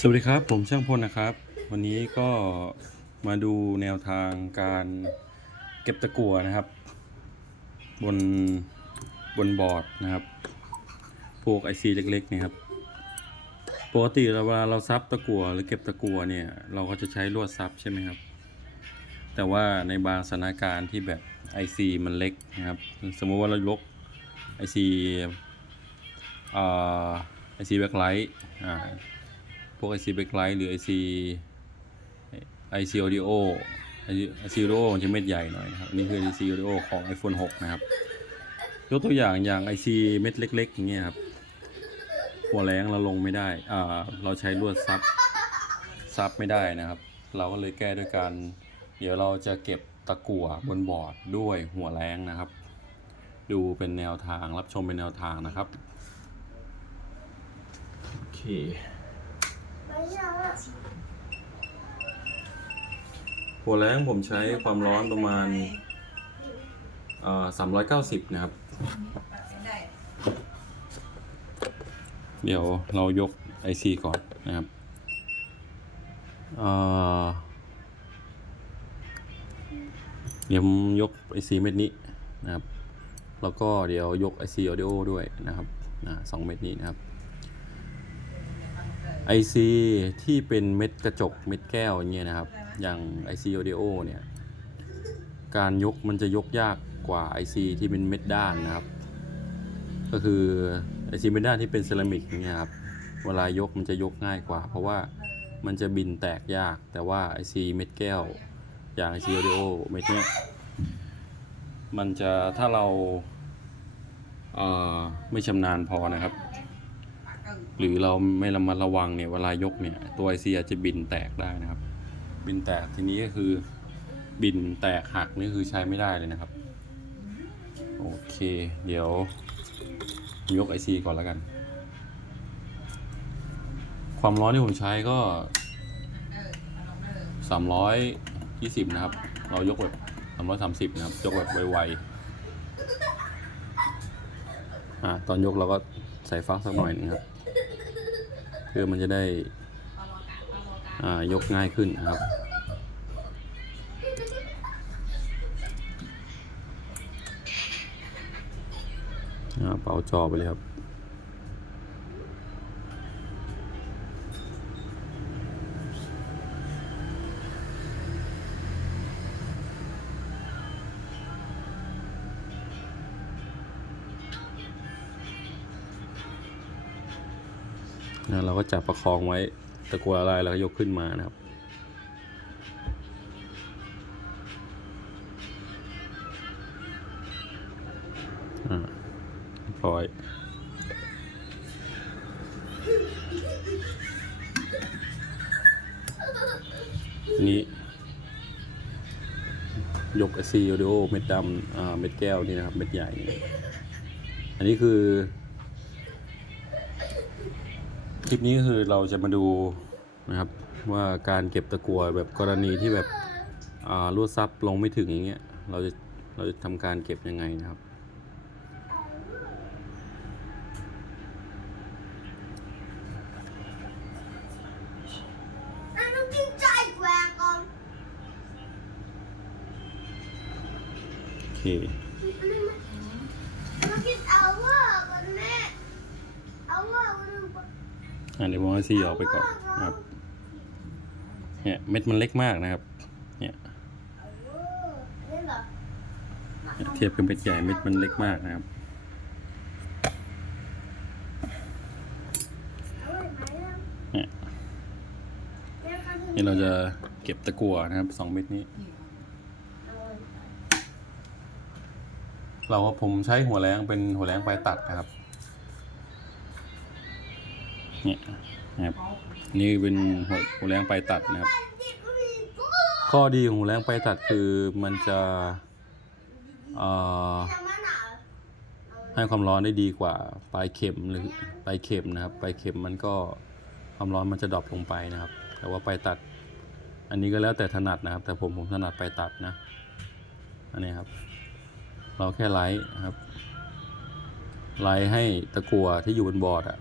สวัสดีครับ ผมช่างพลนะครับ วันนี้ก็มาดูแนวทางการเก็บตะกั่วนะครับ บนบนบอร์ดนะครับพวกไอซีเล็กๆนี่ครับปกติเราเวลาเราซับตะกั่วหรือเก็บตะกั่วเนี่ย เราก็จะใช้ลวดซับใช่ไหมครับ แต่ว่าในบางสถานการณ์ที่แบบ IC มันเล็กนะครับ สมมติว่าเรายก IC อ่า IC backlight อ่า พวก IC backlight หรือ IC IC audio IC audio มันจะเม็ดใหญ่หน่อยนะครับนนี้คือ IC audio ของ iPhone 6 นะครับ ยกตัวอย่างอย่าง IC เม็ดเล็ก ๆ อย่างเงี้ยครับ หัวแรงเราลงไม่ได้อ่าเราใช้ลวดซับซับไม่ได้นะครับ เราก็เลยแก้ด้วยการเดี๋ยวเราจะเก็บตะกั่วบนบอร์ดด้วยหัวแรงนะครับ ดูเป็นแนวทางรับชมเป็นแนวทางนะครับโอเค หัวแรงผมใช้ความร้อนประมาณสามร้อยเก้าสิบนะครับ เดี๋ยวเรายก IC ก่อนนะครับเดี๋ยวผมยก IC เม็ดนี้นะครับ แล้วก็เดี๋ยวยก IC audio ด้วยนะครับสองเม็ดนี้นะครับ IC ที่เป็นเม็ดกระจกเม็ดแก้วอย่างเงี้ยนะครับ อย่าง IC audio เนี่ย การยกมันจะยกยากกว่า IC ที่เป็นเม็ดด้านนะครับ ก็คือ IC เม็ดด้านที่เป็นเซรามิกอย่างเงี้ยครับ เวลายกมันจะยกง่ายกว่า เพราะว่ามันจะบินแตกยาก แต่ว่า IC เม็ดแก้ว อย่าง IC audio เม็ดเนี้ย มันจะถ้าเราเอ่อไม่ชำนาญพอนะครับ หรือเราไม่ระมัดระวังเนี่ยเวลายกเนี่ยตัวไอซีอาจจะบินแตกได้นะครับ บินแตกทีนี้ก็คือบินแตกหักนี่คือใช้ไม่ได้เลยนะครับ โอเค เดี๋ยวยกไอซีก่อนแล้วกัน ความร้อนที่ผมใช้ก็320นะครับ เรายกแบบ330นะครับ ยกแบบไวๆอ่าตอนยกเราก็ใส่ฟักสักหน่อยนึงครับ พื่อมันจะได้ยกง่ายขึ้นนะครับ เป่าจอไปเลยครับ จับประคองไว้ตะกัวอะไรแล้วก็ยกขึ้นมานะครับ อ่าเรียบร้อยนี้ยกซีโอดิโอเม็ดดำอ่าเม็ดแก้วนี่นะครับ เม็ดใหญ่ อันนี้คือ คลิปนี้ก็คือเราจะมาดูนะครับว่าการเก็บตะกัวแบบกรณีที่แบบอ่าลวดซับลงไม่ถึงอย่างเงี้ยเราจะเราจะทำการเก็บยังไงนะครับ โอเค อะเดี๋ยวผมเอาซีออกไปก่อนครับ เนี่ยเม็ดมันเล็กมากนะครับ เนี่ยเทียบกับเม็ดใหญ่เม็ดมันเล็กมากนะครับเนี่ยนี่เราจะเก็บตะกั่วนะครับสองเม็ดนี้ เราผมใช้หัวแรงเป็นหัวแรงปลายตัดนะครับ เนี่ยนะครับนี่เป็นหัวหัวแรงปลายตัดนะครับ ข้อดีของหัวแรงปลายตัดคือมันจะให้ความร้อนได้ดีกว่าปลายเข็มหรือปลายเข็มนะครับปลายเข็มมันก็ความร้อนมันจะดรอปลงไปนะครับ แต่ว่าปลายตัด อันนี้ก็แล้วแต่ถนัดนะครับ แต่ผมผมถนัดปลายตัดนะอันนี้ครับ เราแค่ไลท์นะครับไลท์ให้ตะกัวที่อยู่บนบอร์ดอะ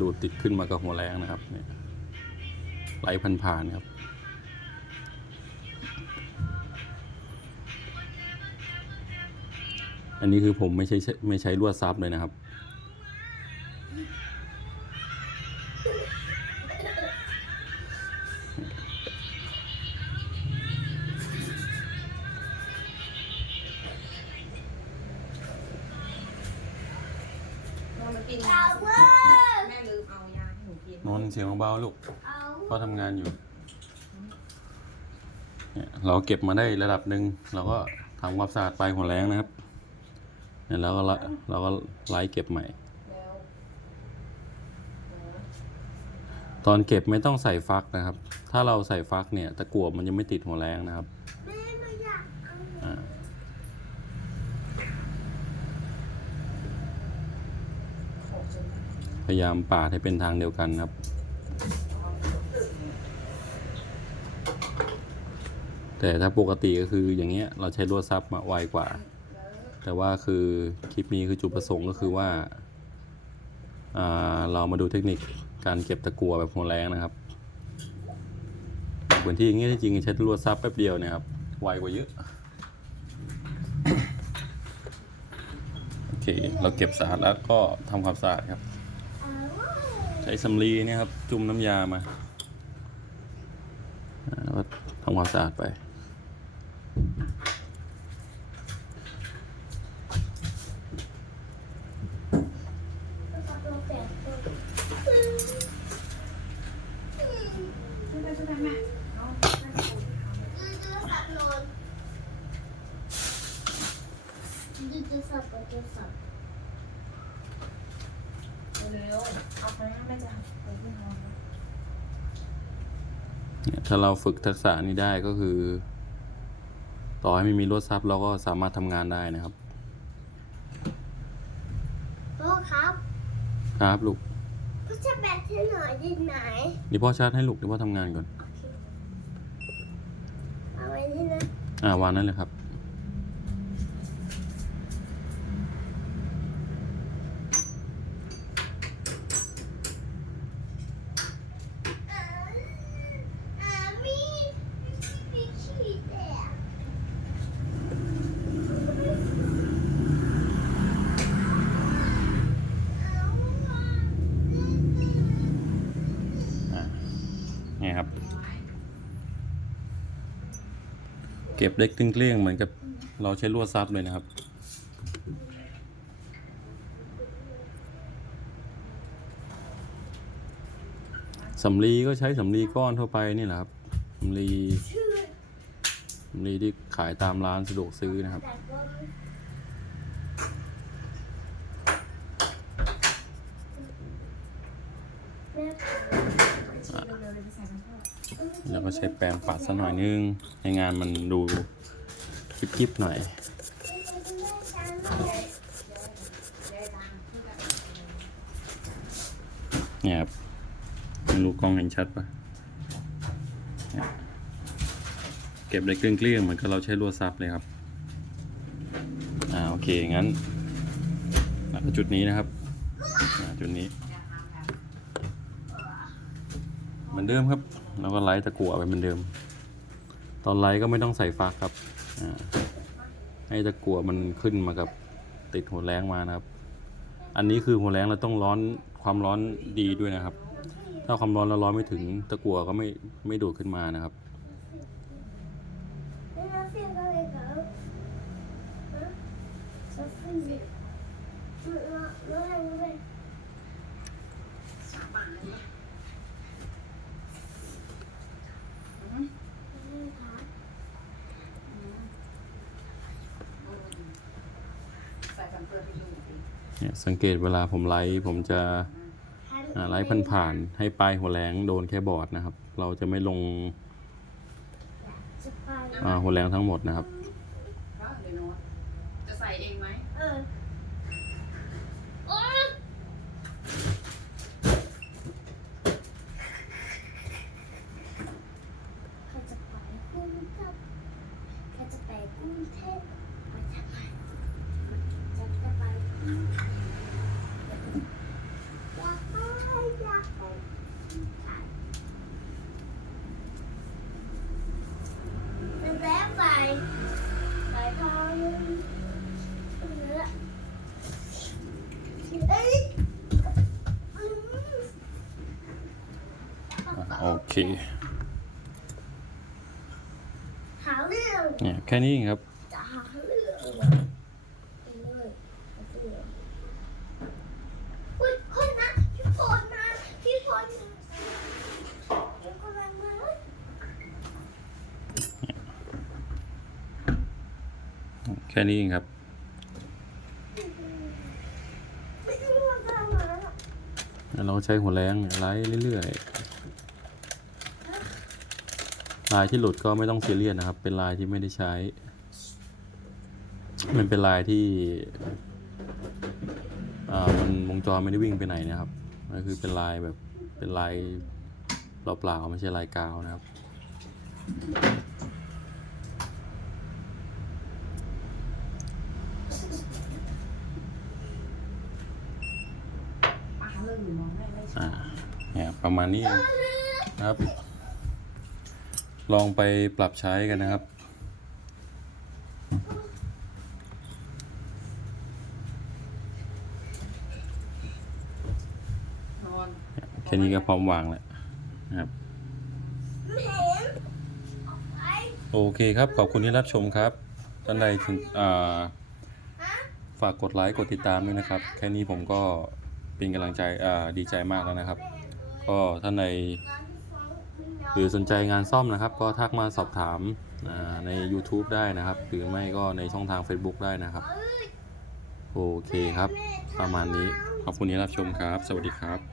ดูดติดขึ้นมากับหัวแรงนะครับเนี่ยไหลผ่านๆครับอันนี้คือผมไม่ใช่ไม่ใช้ลวดซับเลยนะครับ เสียงเบาๆลูกเอาพ่อทำงานอยู่เนี่ยเราเก็บมาได้ระดับหนึ่งเราก็ทำความสะอาดปลายหัวแรงนะครับเนี่ยแล้วก็ละเราก็ไล่เก็บใหม่แล้วตอนเก็บไม่ต้องใส่ฟักนะครับ ถ้าเราใส่ฟักเนี่ยตะกั่วมันจะไม่ติดหัวแรงนะครับแม่ไม่อยากเอาอ่าหกจนพยายามปาดให้เป็นทางเดียวกันครับ แต่ถ้าปกติก็คืออย่างเงี้ยเราใช้ลวดซับมาไวกว่า แต่ว่าคือคลิปนี้คือจุดประสงค์ก็คือว่าอ่าเรามาดูเทคนิคการเก็บตะกัวแบบหัวแรงนะครับเหมือนที่อย่างเงี้ยจริงใช้ลวดซับแป๊บเดียวเนี่ยครับไวกว่าเยอะโอเค เราเก็บสะอาดแล้วก็ทำความสะอาดครับ ช้สำลีเนี่ยครับ จุ่มน้ำยามาแล้วก็ทำความสะอาดไปเอากระโปรงแตะตัว ช่วยได้ช่วยได้แม่เอาแม่เอา ดูดูสับนอนดูดูสับดูสับ เร็วๆเอาไปนะแม่จะไปที่นอนนะ เนี่ยถ้าเราฝึกทักษะนี้ได้ก็คือ ต่อให้ไม่มีรถซับเราก็สามารถทำงานได้นะครับพ่อครับครับลูกพ่อจะแบตให้หน่อยได้ไหมเดี๋ยวพ่อชาร์จให้ลูกเดี๋ยวพ่อทำงานก่อนเอาไว้ที่นะอ่าวางนั้นเลยครับ อามีมีขี้แตก อ่าเนี่ยครับ เก็บได้เกลี้ยงๆเหมือนกับเราใช้ลวดซับเลยนะครับ สำลีก็ใช้สำลีก้อนทั่วไปนี่แหละครับสำลีสำลีที่ขายตามร้านสะดวกซื้อนะครับแม่ เร็วๆเลยไปใส่น้ำพ่อแล้วก็ใช้แปรงปัดสักหน่อยนึงให้งานมันดูคิบๆหน่อยเนี่ยครับไม่รู้กล้องเห็นชัดปะเนี่ยเก็บได้เกลี้ยงๆเหมือนกับเราใช้ลวดซับเลยครับ อ่าโอเคงั้นแล้วจุดนี้นะครับจุดนี้ เหมือนเดิมครับเราก็ไล่ตะกั่วไปเหมือนเดิม ตอนไล่ก็ไม่ต้องใส่ฟักครับให้ตะกั่วมันขึ้นมากับติดหัวแรงมานะครับ อันนี้คือหัวแรงเราต้องร้อนความร้อนดีด้วยนะครับ ถ้าความร้อนเราร้อนไม่ถึงตะกั่วก็ไม่ไม่ดูดขึ้นมานะครับไม่น่าเสียงอะไรกันฮะจะขึ้นดิเมื่อเมื่อไหร่เมื่อไหร่ สามบาทเลยนะ ครับ ใส่กัน เนี่ยสังเกตเวลาผมไลฟ์ผมจะไลฟ์ผ่านๆให้ปลายหัวแหลงโดนแค่บอร์ดนะครับ เราจะไม่ลงหัวแหลงทั้งหมดนะครับ เพราะเดี๋ยวโน้ตจะใส่เองไหม เออโอ๊ยใครจะไปกรุงเทพใครจะไปกรุงเทพไปทำไมจะจะไปกรุงเทพอยากไป เคหาเรื่องเนี่ยแค่นี้เองครับ จะหาเรื่องอุ้ยคนนะพี่ฝนมาพี่พี่ฝนมาแค่นี้เองครับเราใช้หัวแรงไล่เรื่อยๆ ลายที่หลุดก็ไม่ต้องซีเรียสนะครับ เป็นลายที่ไม่ได้ใช้ มันเป็นลายที่อ่ามันวงจรไม่ได้วิ่งไปไหนนะครับก็คือเป็นลายแบบเป็นลายเปล่าๆไม่ใช่ลายกาวนะครับปาเลยมองให้ไม่ใช่อ่าเนี่ยประมาณนี้เองนะครับ ลองไปปรับใช้กันนะครับ แค่นี้ก็พร้อมวางแล้วนะครับ โอเคครับ ขอบคุณที่รับชมครับท่านใดฝากกดไลค์ กดติดตามด้วยนะครับ แค่นี้ผมก็เป็นกำลังใจดีใจมากแล้วนะครับ ก็ท่านใด หรือสนใจงานซ่อมนะครับ ก็ทักมาสอบถามใน YouTube ได้นะครับ หรือไม่ก็ในช่องทาง Facebook ได้นะครับ โอเคครับ ประมาณนี้ขอบคุณที่รับชมครับ สวัสดีครับ